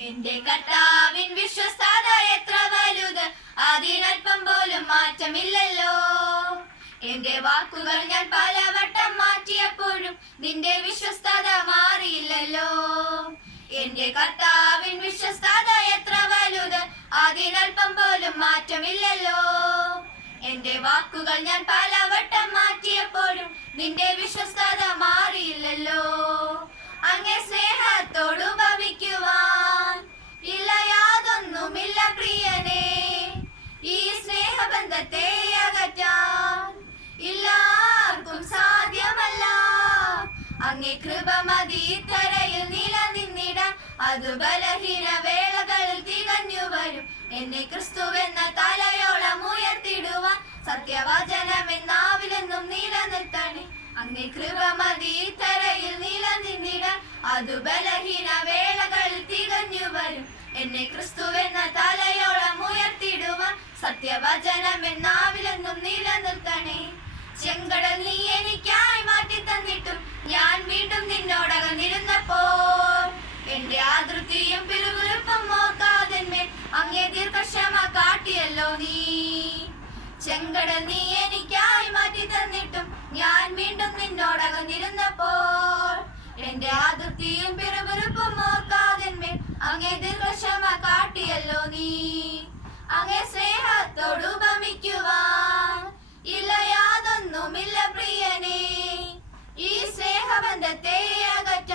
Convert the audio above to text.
എന്റെ കർത്താവിൻ വിശ്വസ്തത എത്ര വലുത്, അതിനൽപ്പം പോലും മാറ്റമില്ലല്ലോ. എന്റെ വാക്കുകൾ ഞാൻ പലവട്ടം മാറ്റിയപ്പോഴും നിന്റെ വിശ്വസ്തത മാറിയില്ലല്ലോ. എന്റെ കർത്താവിൻ വിശ്വസ്തത എത്ര വലുത്, അതിനൽപ്പം പോലും മാറ്റമില്ലല്ലോ. എന്റെ വാക്കുകൾ ഞാൻ പലവട്ടം മാറ്റിയപ്പോഴും നിന്റെ വിശ്വസ്തത മാറിയില്ലല്ലോ. അങ്ങേ സ്നേഹത്തോടു ഭവിക്കുവാൻ ഇല്ല യാതൊന്നുമില്ല പ്രിയനേ. ഈ സ്നേഹബന്ധത്തെ അകറ്റാൻ ഇല്ല ആർക്കും സാധ്യമല്ല. അങ്ങേ കൃപ മതി തരയിൽ നിലനിന്നിടാൻ, അത് ബലഹീന വേളകളിൽ തികഞ്ഞു വരും. എന്നെ ക്രിസ്തുവെന്ന തലയോളം ഉയർത്തിടുവാൻ, സത്യവചനമെന്നാവിലെന്നും നിലനിർത്തണേ. അങ്ങേ കൃപ മതി തരയിൽ നിലനിന്നിടാൻ, അത് ബലഹീന വേളകളിൽ തികഞ്ഞു വരും. എന്നെ ക്രിസ്തുവെന്ന തലയോളം ഉയർത്തിടുവാൻ, സത്യവചനമെന്നാവിലെന്നും നിലനിർത്തണേ. ചെങ്കടൽ നീ എനിക്കായി മാറ്റി തന്നിട്ടും ഞാൻ വീണ്ടും നിന്നോടകന്നിരുന്നപ്പോൾ, എന്റെ ആതൃപ്തിയും പിറുപിറുപ്പും ഓർക്കാതെന്മേൽ അങ്ങേ ദീർഘക്ഷമ കാട്ടിയല്ലോ നീ. ചെങ്കടൽ നീ എനിക്കായി മാറ്റി തന്നിട്ടും ഞാൻ വീണ്ടും നിന്നോടകന്നിരുന്നപ്പോൾ, എന്റെ ആതൃപ്തിയും പിറുപിറുപ്പും ഓർക്കാതെന്മേൽ അങ്ങേ ദീർഘക്ഷമ കാട്ടിയല്ലോ നീ. അങ്ങേ സ്നേഹത്തോടു ഉപമിക്കുവാൻ ഇല്ല യാതൊന്നുമില്ല പ്രിയനേ. ഈ സ്നേഹബന്ധത്തെ അകറ്റാൻ